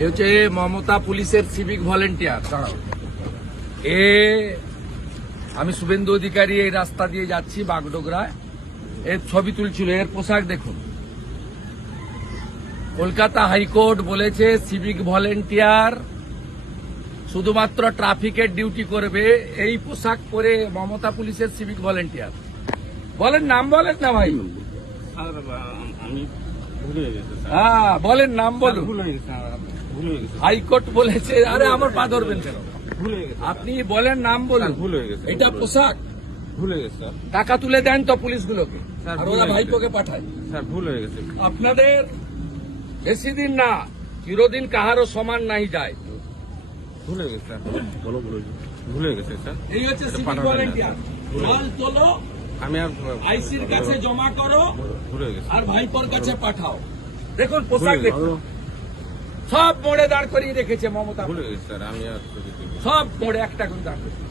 এ হচ্ছে মমতা পুলিশের civic volunteer দাঁড়াও। এ আমি শুভেন্দু অধিকারী এই রাস্তা দিয়ে যাচ্ছি বাগডোগরায়। এর ছবি তুলছিল এর পোশাক দেখুন। কলকাতা হাইকোর্ট বলেছে সিভিক ভলেন্টিয়ার শুধুমাত্র ট্রাফিকের ডিউটি করবে এই পোশাক পরে মমতা পুলিশের সিভিক ভলেন্টিয়ার বলেন নাম বলেন না ভাই। হ্যাঁ বলেন নাম বলুন। হাইকোর্ট বলেছে আরে আমার পা ধরবেন কেন? ভুল আপনি বলেন নাম বলুন। ভুল হয়ে গেছে। এটা পোশাক। ভুল হয়ে গেছে স্যার। টাকা তুলে দেন তো পুলিশগুলোকে। আর ওরা ভাইপোকে পাঠায়। স্যার ভুল হয়ে গেছে। আপনাদের বেশি দিন না চিরদিন কাহারও সমান নাই যায়। ভুল হয়ে গেছে স্যার। বলো বলো ভুল হয়ে গেছে স্যার। এই হচ্ছে মাল তোলো আমি আইসির কাছে জমা করো ভুল হয়ে গেছে। আর ভাইপোর কাছে পাঠাও। দেখুন পোশাক দেখুন। সব মোড়ে দাঁড় করিয়ে রেখেছে মমতা। সব মোড়ে একটা করে দাঁড় করিয়ে।